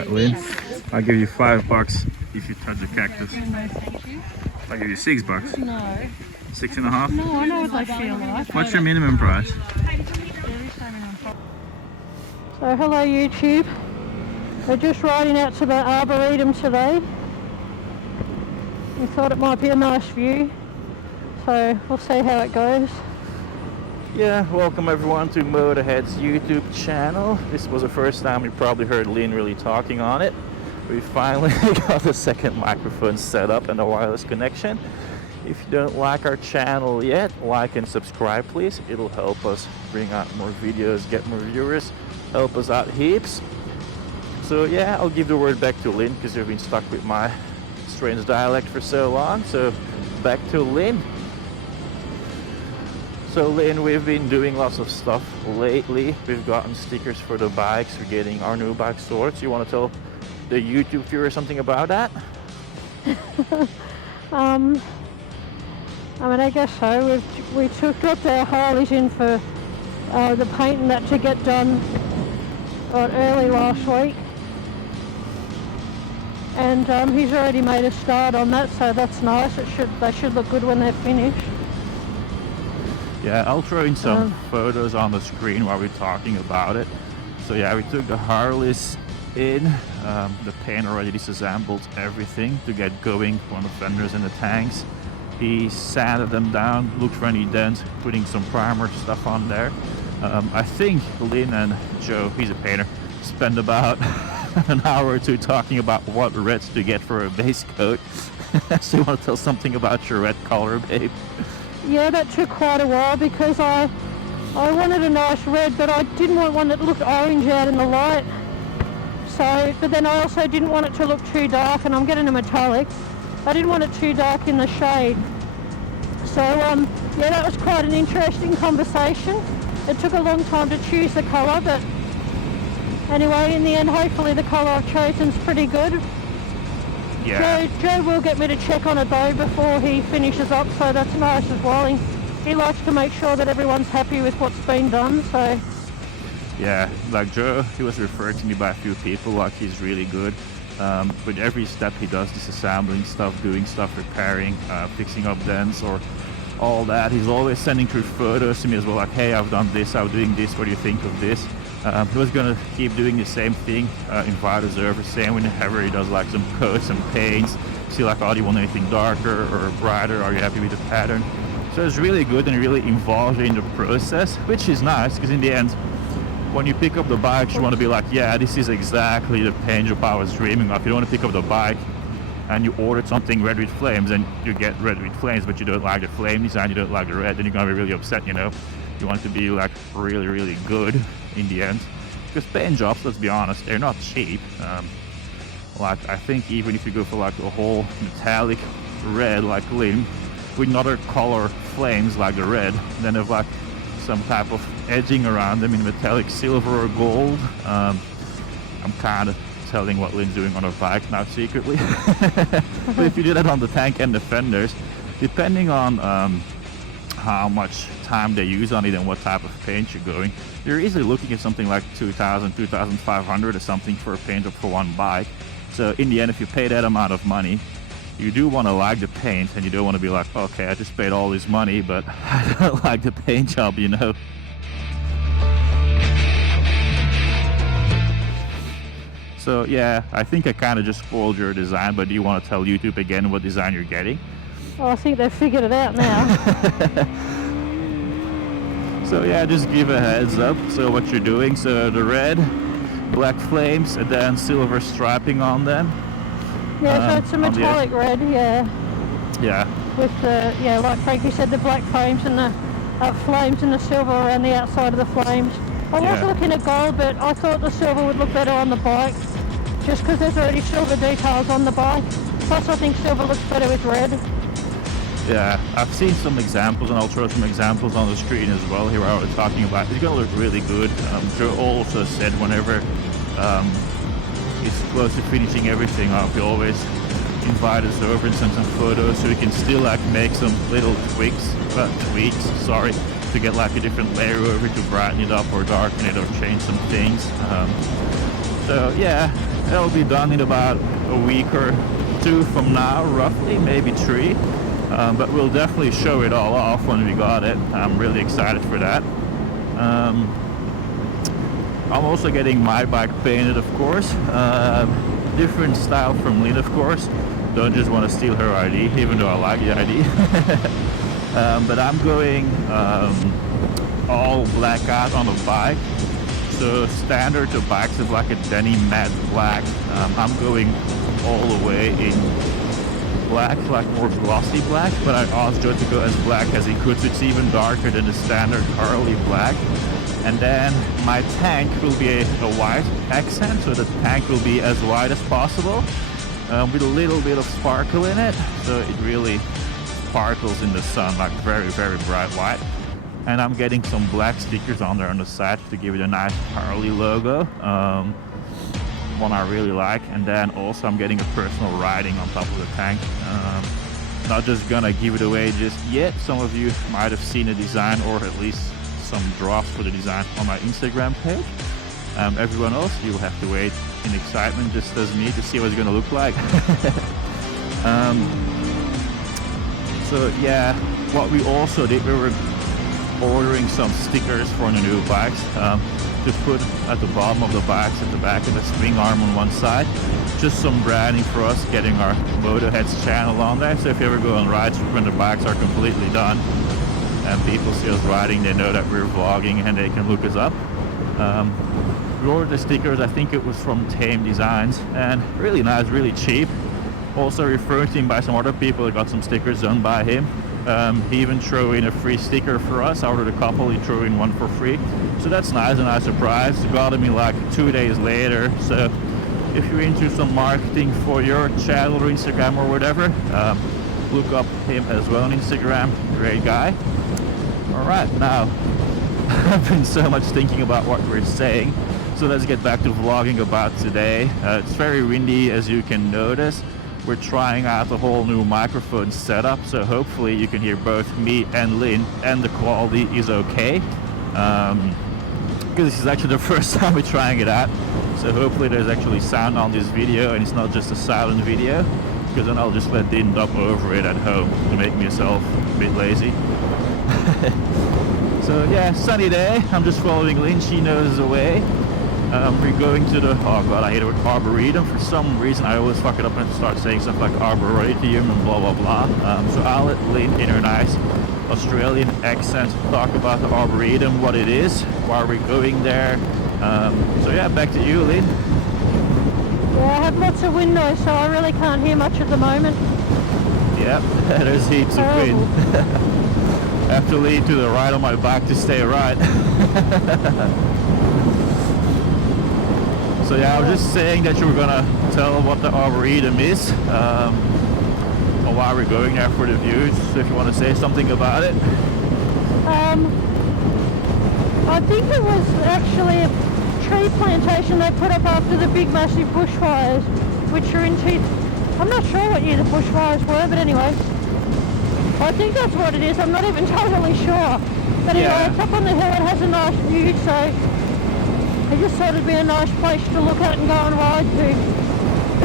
Alright, Lynn, I'll give you $5 if you touch the cactus. No, thank you. I'll give you $6. No. 6.5? No, I know what they feel like. What's your minimum price? So hello YouTube. We're just riding out to the Arboretum today. We thought it might be a nice view. So we'll see how it goes. Yeah, welcome everyone to Motorhead's YouTube channel. This was the first time you probably heard Lynne really talking on it. We finally got the second microphone set up and a wireless connection. If you don't like our channel yet, like and subscribe please. It'll help us bring out more videos, get more viewers, help us out heaps. So yeah, I'll give the word back to Lynne because you've been stuck with my strange dialect for so long. So back to Lynne. So Lynne, we've been doing lots of stuff lately. We've gotten stickers for the bikes. We're getting our new bike sorts. You want to tell the YouTube viewers something about that? I mean, I guess so. We dropped our Harleys in for the paint and that to get done early last week. And he's already made a start on that, so that's nice. They should look good when they're finished. Yeah, I'll throw in some photos on the screen while we're talking about it. So yeah, we took the Harleys in, the paint already disassembled everything to get going on the fenders and the tanks. He sanded them down, looked for any dents, putting some primer stuff on there. I think Lynne and Joe, he's a painter, spent about an hour or two talking about what reds to get for a base coat. So you want to tell something about your red color, babe? Yeah, that took quite a while because I wanted a nice red, but I didn't want one that looked orange out in the light. So, but then I also didn't want it to look too dark, and I'm getting a metallic. I didn't want it too dark in the shade. So, yeah, that was quite an interesting conversation. It took a long time to choose the colour, but anyway, in the end, hopefully the colour I've chosen is pretty good. Yeah. Joe will get me to check on it though before he finishes up, so that's nice as well. He likes to make sure that everyone's happy with what's been done, so... Yeah, like Joe, he was referred to me by a few people, like he's really good. With every step he does, disassembling stuff, doing stuff, repairing, fixing up dents or all that. He's always sending through photos to me as well, like, hey, I've done this, I'm doing this, what do you think of this? He was gonna keep doing the same thing, invite us over, saying whenever he does like some coats and paints, see like, oh, do you want anything darker or brighter, are you happy with the pattern? So it's really good and really involved in the process, which is nice, because in the end, when you pick up the bikes, you want to be like, yeah, this is exactly the paint job I was dreaming of. You don't want to pick up the bike and you ordered something red with flames and you get red with flames, but you don't like the flame design, you don't like the red, then you're gonna be really upset, you know? You want it to be like really, really good in the end. Because paint jobs, let's be honest, they're not cheap. Like, I think even if you go for like a whole metallic red like Lynne, with another color flames like the red, then have like some type of edging around them in metallic silver or gold. I'm kind of telling what Lynne's doing on her bike now secretly. But if you do that on the tank and the fenders, depending on how much time they use on it and what type of paint you're going, you're easily looking at something like 2,000, 2,500 or something for a paint job for one bike. So in the end, if you pay that amount of money, you do want to like the paint, and you don't want to be like, okay, I just paid all this money, but I don't like the paint job, you know. So yeah, I think I kind of just spoiled your design, but do you want to tell YouTube again what design you're getting? Well, I think they've figured it out now. So yeah, just give a heads up. So what you're doing, so the red, black flames, and then silver striping on them. Yeah, so it's a metallic red, yeah. Yeah. With the, yeah, like Frankie said, the black flames and the flames and the silver around the outside of the flames. I was looking at gold, but I thought the silver would look better on the bike, just because there's already silver details on the bike. Plus I think silver looks better with red. Yeah, I've seen some examples, and I'll throw some examples on the screen as well here I was talking about. It's going to look really good. Joe also said whenever he's close to finishing everything up, he always invite us over and send some photos so we can still like make some little tweaks, to get like a different layer over to brighten it up or darken it or change some things. So yeah, it'll be done in about a week or two from now, roughly, maybe 3. But we'll definitely show it all off when we got it. I'm really excited for that. I'm also getting my bike painted, of course. Different style from Lynne, of course. Don't just want to steal her ID, even though I like the ID. But I'm going all black out on the bike. So standard to bikes is like a denim matte black. I'm going all the way in black, like more glossy black, but I asked Joe to go as black as he could, so it's even darker than the standard Harley black. And then my tank will be a white accent, so the tank will be as white as possible, with a little bit of sparkle in it, so it really sparkles in the sun, like very, very bright white. And I'm getting some black stickers on there on the side to give it a nice Harley logo, one I really like. And then also I'm getting a personal writing on top of the tank. Not just gonna give it away just yet. Some of you might have seen a design, or at least some drafts for the design on my Instagram page. Everyone else, you'll have to wait in excitement, just as me, to see what it's gonna look like. So yeah, what we also did, we were ordering some stickers for the new bikes to put at the bottom of the bikes, at the back of the swing arm on one side. Just some branding for us, getting our Motorheads channel on there. So if you ever go on rides when the bikes are completely done and people see us riding, they know that we're vlogging and they can look us up. We ordered the stickers, I think it was from Tame Designs, and really nice, really cheap. Also referred to him by some other people that got some stickers done by him. He even threw in a free sticker for us. I ordered a couple, he threw in one for free. So that's nice, a nice surprise. Got him in like 2 days later. So if you're into some marketing for your channel or Instagram or whatever, look up him as well on Instagram. Great guy. Alright, now I've been so much thinking about what we're saying. So let's get back to vlogging about today. It's very windy, as you can notice. We're trying out a whole new microphone setup, so hopefully you can hear both me and Lynne, and the quality is okay. Because this is actually the first time we're trying it out, so hopefully there's actually sound on this video and it's not just a silent video, because then I'll just let Lynne dub over it at home to make myself a bit lazy. So yeah, sunny day. I'm just following Lynne, she knows the way. We're going to the, oh god, I hate it, with Arboretum. For some reason I always fuck it up and start saying stuff like Arboretum and blah blah blah. So I'll let Lynne in her nice Australian accent talk about the Arboretum, what it is, why we're going there. So yeah, back to you, Lynne. Yeah, I have lots of wind noise, so I really can't hear much at the moment. Yep, there's heaps of wind. I have to lean to the right on my back to stay right. So yeah, I was just saying that you were gonna tell what the Arboretum is, or why we're going there for the views. So if you want to say something about it. I think it was actually a tree plantation they put up after the big massive bushfires, which are into, I'm not sure what year the bushfires were, but anyway, I think that's what it is. I'm not even totally sure. But anyway, Yeah. it's up on the hill, it has a nice view, so I just thought it'd be a nice place to look at and go and ride to.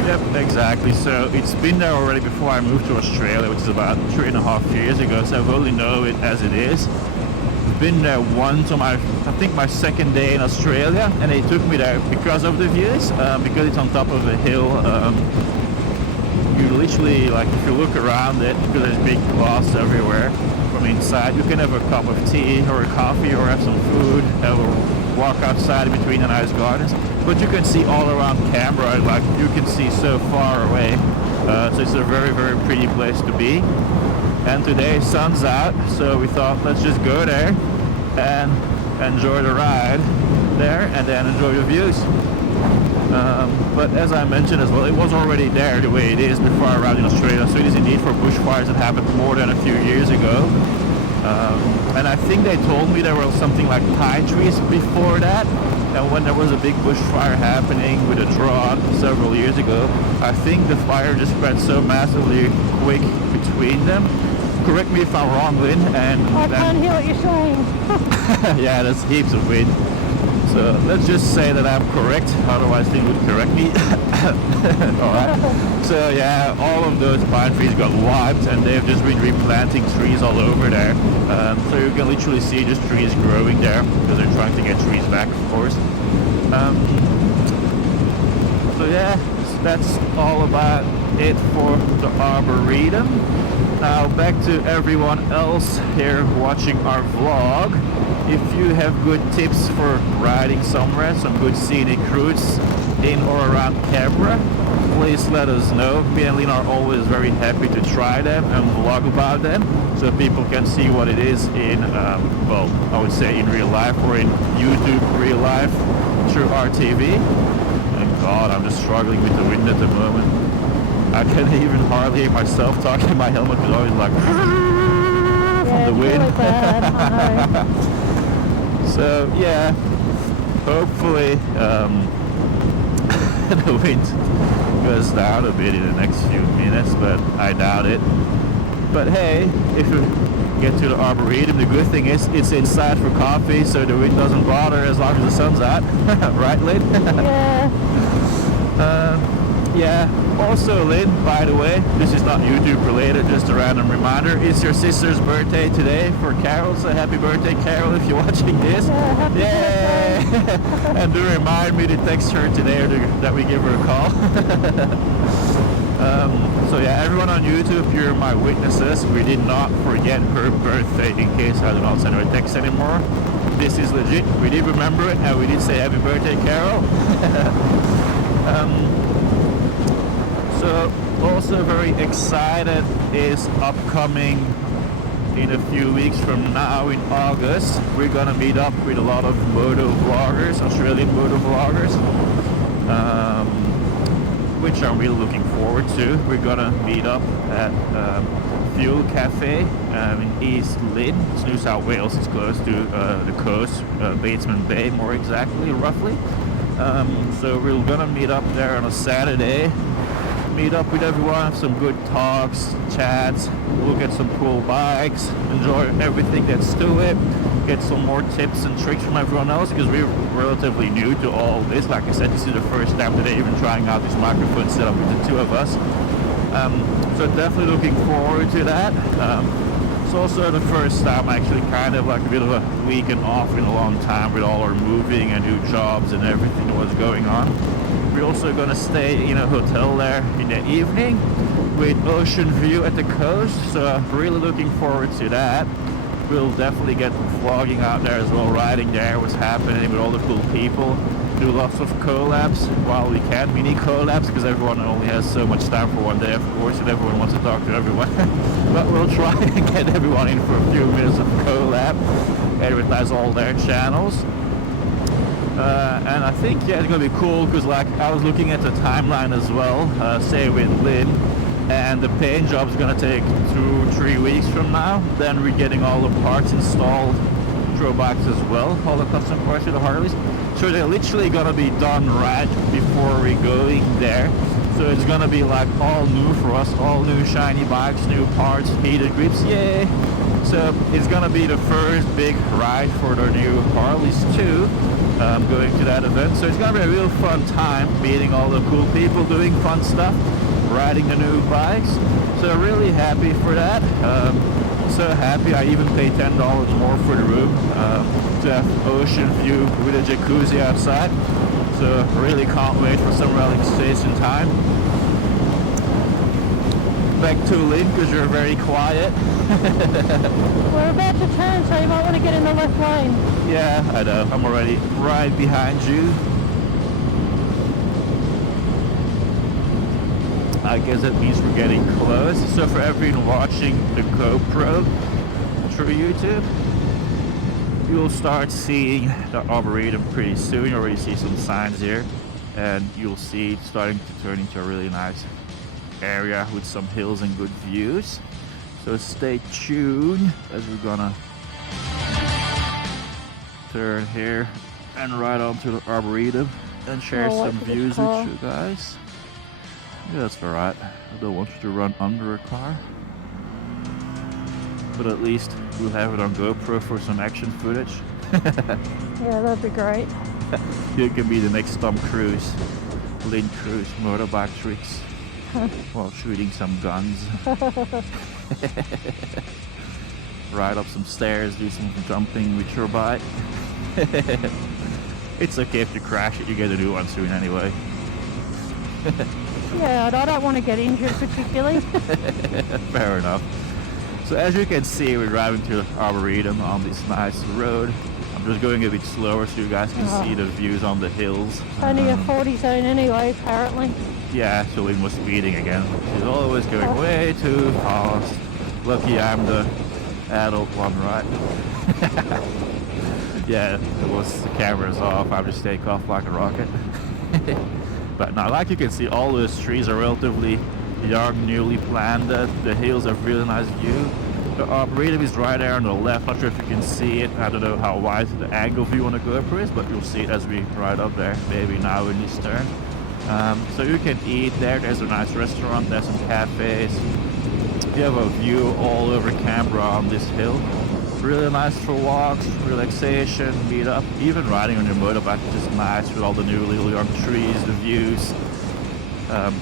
Yep, exactly. So it's been there already before I moved to Australia, which is about 3.5 years ago. So I've only known it as it is. I've been there once on I think my second day in Australia, and they took me there because of the views, because it's on top of a hill. You literally, like, if you look around it, because there's big glass everywhere from inside, you can have a cup of tea or a coffee or have some food, or walk outside between the nice gardens. But you can see all around Canberra, like you can see so far away. So it's a very, very pretty place to be. And today sun's out, so we thought let's just go there and enjoy the ride there and then enjoy the views. But as I mentioned as well, it was already there the way it is before I arrived in Australia, so it is indeed for bushfires that happened more than a few years ago. And I think they told me there were something like pine trees before that, and when there was a big bushfire happening with a drought several years ago, I think the fire just spread so massively quick between them. Correct me if I'm wrong, Lynne. And I can't hear what you're saying. yeah, there's heaps of wind. So let's just say that I'm correct, otherwise they would correct me. Alright. So yeah, all of those pine trees got wiped and they've just been replanting trees all over there. So you can literally see just trees growing there because they're trying to get trees back, of course. So yeah, that's all about it for the Arboretum. Now back to everyone else here watching our vlog. If you have good tips for riding somewhere, some good scenic routes in or around Canberra, please let us know. Me and Lynne are always very happy to try them and vlog about them, so people can see what it is in, well, I would say in real life or in YouTube real life through our TV. And God, I'm just struggling with the wind at the moment. I can't even hardly hear myself talking in my helmet because I was like from the wind. Really bad, I know. So yeah, hopefully the wind goes down a bit in the next few minutes, but I doubt it. But hey, if you get to the Arboretum, the good thing is it's inside for coffee, so the wind doesn't bother as long as the sun's out. Right, Lynne? Yeah. Yeah. Also, Lynne, by the way, this is not YouTube related, just a random reminder. It's your sister's birthday today for Carol, so happy birthday, Carol, if you're watching this. Yeah, happy birthday. And do remind me to text her today or that we give her a call. So yeah, everyone on YouTube, you're my witnesses. We did not forget her birthday in case I do not send her a text anymore. This is legit. We did remember it and we did say happy birthday, Carol. So also very excited is upcoming in a few weeks from now in August. We're gonna meet up with a lot of moto vloggers, Australian moto vloggers, which I'm really looking forward to. We're gonna meet up at Fuel Cafe in East Lynne. It's New South Wales. It's close to the coast, Batesman Bay more exactly, roughly. So we're gonna meet up there on a Saturday. Meet up with everyone, have some good talks, chats, look at some cool bikes, enjoy everything that's to it, get some more tips and tricks from everyone else because we're relatively new to all this. Like I said, this is the first time today even trying out this microphone setup with the two of us. So definitely looking forward to that. It's also the first time actually kind of like a bit of a weekend off in a long time with all our moving and new jobs and everything that was going on. We're also going to stay in a hotel there in the evening with ocean view at the coast, so really looking forward to that. We'll definitely get vlogging out there as well, riding there, what's happening with all the cool people. Do lots of collabs while we can, mini collabs, because everyone only has so much time for one day, of course, and everyone wants to talk to everyone. But we'll try and get everyone in for a few minutes of collab, advertise all their channels. And I think, yeah, it's gonna be cool because like I was looking at the timeline as well, say with Lynne, and the paint job is gonna take 2-3 weeks from now. Then we're getting all the parts installed through bikes as well, all the custom parts for the Harleys. So they're literally gonna be done right before we're going there. So it's gonna be like all new for us, all new shiny bikes, new parts, heated grips, yay! So it's gonna be the first big ride for the new Harleys too. Going to that event, so it's gonna be a real fun time meeting all the cool people, doing fun stuff, riding the new bikes. So really happy for that. So happy I even paid $10 more for the room to have ocean view with a jacuzzi outside. So really can't wait for some relaxation time. Back to Lynne because you're very quiet. We're about to turn, so you might want to get in the left lane. Yeah, I know. I'm already right behind you. I guess that means we're getting close. So for everyone watching the GoPro through YouTube, you'll start seeing the Arboretum pretty soon. You already see some signs here, and you'll see it starting to turn into a really nice area with some hills and good views. So stay tuned as we're gonna turn here and ride onto the Arboretum and share some views with you guys. Yeah, that's alright. I don't want you to run under a car. But at least we'll have it on GoPro for some action footage. Yeah, that'd be great. You can be the next Tom Cruise, Lynne Cruise motorbike tricks while shooting some guns. Ride up some stairs, do some jumping with your bike. It's okay if you crash it, you get a new one soon anyway. Yeah, I don't want to get injured particularly. Fair enough. So as you can see, we're driving to Arboretum on this nice road. I'm just going a bit slower so you guys can see the views on the hills. Only a 40 zone anyway, apparently. Yeah, so Lynne was speeding again. She's always going way too fast. Lucky I'm the adult one, right? Yeah, the camera's off. I just take off like a rocket. But now, like you can see, all those trees are relatively young, newly planted. The hills have really nice view. The Arboretum is right there on the left. Not sure if you can see it. I don't know how wide the angle view on the GoPro is, but you'll see it as we ride up there. Maybe now in this turn. So you can eat there. There's a nice restaurant. There's some cafes. You have a view all over Canberra on this hill. Really nice for walks, relaxation, meet up. Even riding on your motorbike is just nice with all the new little young trees, the views.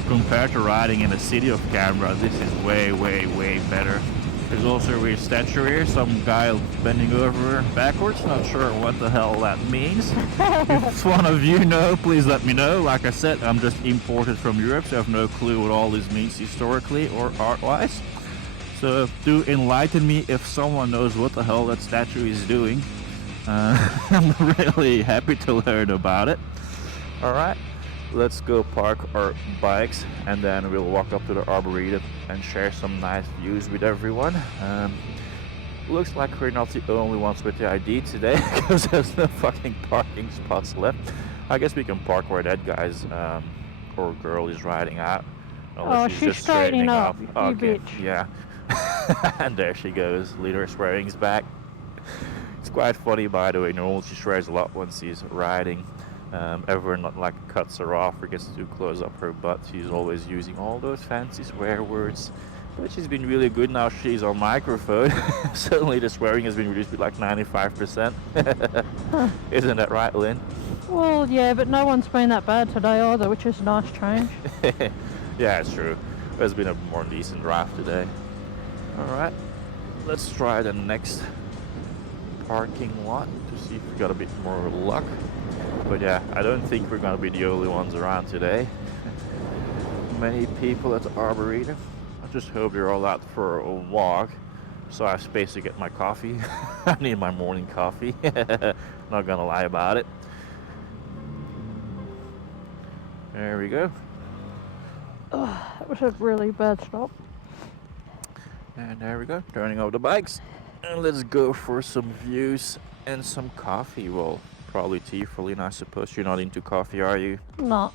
Compared to riding in the city of Canberra, this is way, way, way better. There's also a weird statue here, some guy bending over backwards. Not sure what the hell that means. If one of you know, please let me know. Like I said, I'm just imported from Europe, so I have no clue what all this means historically or art-wise. So do enlighten me if someone knows what the hell that statue is doing. I'm really happy to learn about it. Alright, let's go park our bikes and then we'll walk up to the Arboretum and share some nice views with everyone. Looks like we're not the only ones with the ID today because there's no fucking parking spots left. I guess we can park where that guy's or girl is riding out. Oh, she's just straightening up, you okay, bitch. yeah. And there she goes, leader swearing's back. It's quite funny, by the way. Normally she swears a lot when she's riding. Everyone like cuts her off or gets too close up her butt. She's always using all those fancy swear words. But she's been really good now she's on microphone. Suddenly the swearing has been reduced to like 95%. Isn't that right, Lynne? Well, yeah, but no one's been that bad today either, which is a nice change. Yeah, it's true. There's been a more decent drive today. Alright, let's try the next parking lot to see if we got a bit more luck. But yeah, I don't think we're gonna be the only ones around today. Many people at the Arboretum. I just hope you're all out for a walk so I have space to get my coffee. I need my morning coffee. Not gonna lie about it. There we go. Oh, that was a really bad stop. And there we go, turning over the bikes. And let's go for some views and some coffee. Well, probably tea for Lynne, I suppose. You're not into coffee, are you? No.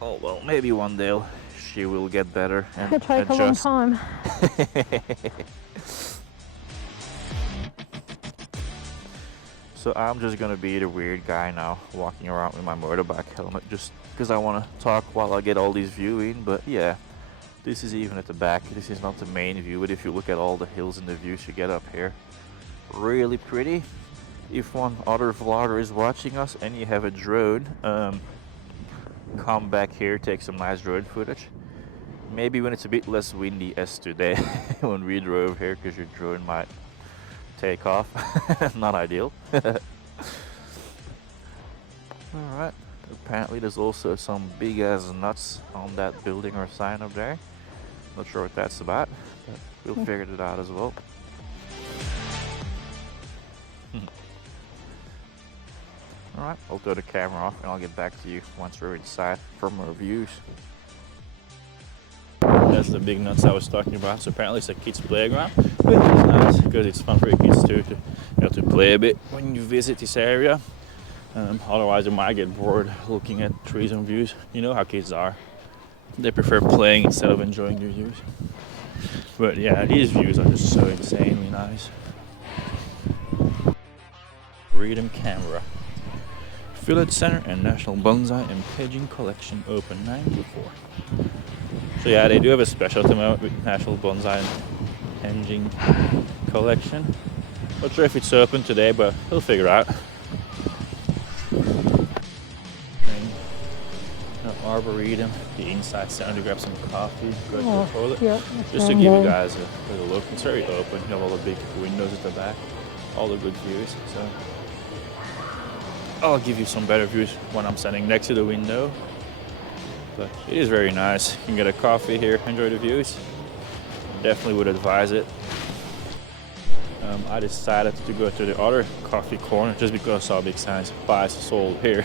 Oh, well, maybe one day she will get better and It'll take a long time. So I'm just gonna be the weird guy now, walking around with my motorbike helmet, just because I want to talk while I get all these view in. But yeah, this is even at the back. This is not the main view, but if you look at all the hills and the views you get up here, really pretty. If one other vlogger is watching us and you have a drone, come back here, take some nice drone footage. Maybe when it's a bit less windy as today when we drove here, because your drone might take off. Not ideal. Alright, apparently there's also some big ass nuts on that building or sign up there. Not sure what that's about, but we'll figure it out as well. Alright, I'll throw the camera off and I'll get back to you once we're inside for more views. That's the big nuts I was talking about. So apparently it's a kids playground, which is nice because it's fun for your kids too to play a bit when you visit this area. Otherwise you might get bored looking at trees and views. You know how kids are. They prefer playing instead of enjoying the views. But yeah, these views are just so insanely nice. Arboretum, Canberra. Village Center and National Bonsai and Pigeon Collection open 9 to 4. So yeah, they do have a special tomorrow with National Bonsai and Pigeon Collection. Not sure if it's open today, but we'll figure out. Arboretum, the inside center to grab some coffee, go to Oh, the toilet. yeah, Just to give you guys a little look. It's very open. You have all the big windows at the back, all the good views. So I'll give you some better views when I'm standing next to the window. But it is very nice. You can get a coffee here, enjoy the views. Definitely would advise it. I decided to go to the other coffee corner just because I saw big signs, buys sold here.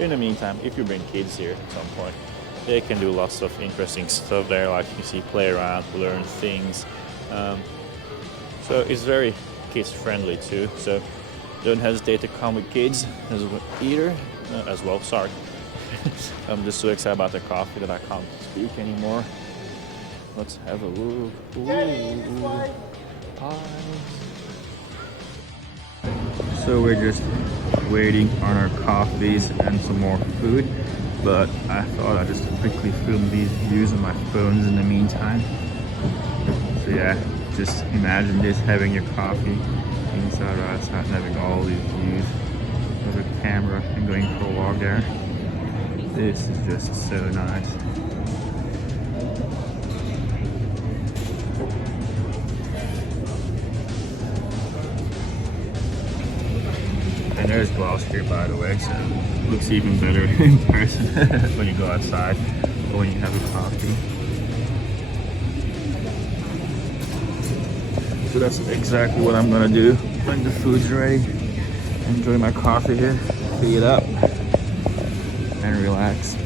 In the meantime, if you bring kids here at some point, they can do lots of interesting stuff there, like you see, play around, learn things. So it's very kids friendly too. So don't hesitate to come with kids as well. Sorry. I'm just so excited about the coffee that I can't speak anymore. Let's have a look. Ooh. So we're just waiting on our coffees and some more food, but I thought I'd just quickly film these views on my phones in the meantime. So yeah, just imagine this, having your coffee inside or outside and having all these views with a camera and going for a walk there. This is just so nice. And there's glass here, by the way, so it looks even better in person when you go outside or when you have a coffee. So that's exactly what I'm gonna do when the food's ready. Enjoy my coffee here, feed up, and relax.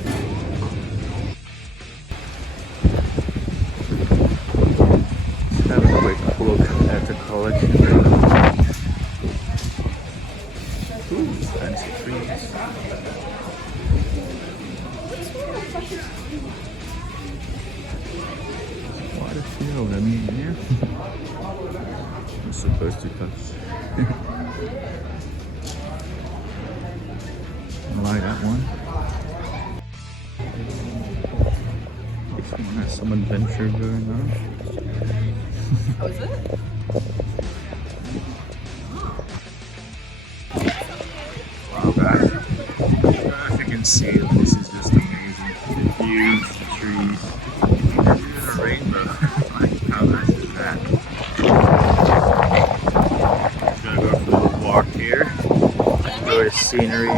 Just have a quick look at the college. Ooh, fancy trees. Quite a few of them in here. I'm supposed to touch. I like that one. This one has some adventure going on. Oh, is it? Wow, guys. As you can see, this is just amazing. The views, the trees, even a rainbow. Like, how nice is that? I'm gonna go for a little walk here. Enjoy the scenery.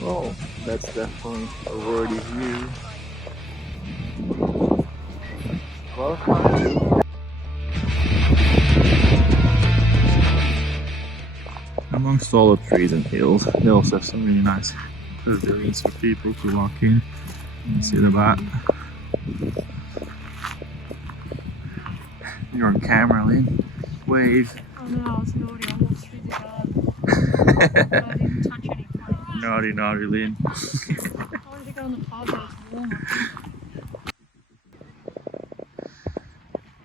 Well, that's definitely a worthy view. Well, amongst all the trees and hills, they also have some really nice pavilions for people to walk in and see the bat. You're on camera, Lynne. Wave. Oh no, I was naughty. I walked through the garden. But I didn't touch any plants. Naughty, naughty, Lynne. I wanted to go in the pub, but it's warmer.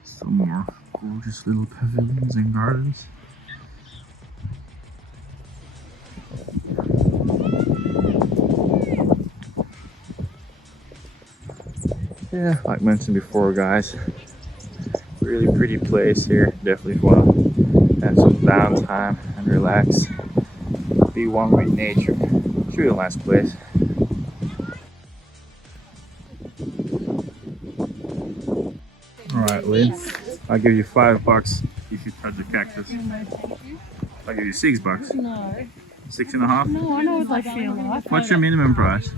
Some more gorgeous little pavilions and gardens. Yeah, like mentioned before, guys, really pretty place here. Definitely want to have some downtime and relax, be one with nature. It's a real nice place. Alright, Lynne, I'll give you $5 if you touch the cactus. No, thank you. I'll give you $6. No. 6.5? No, I know what they feel like. What's your minimum price?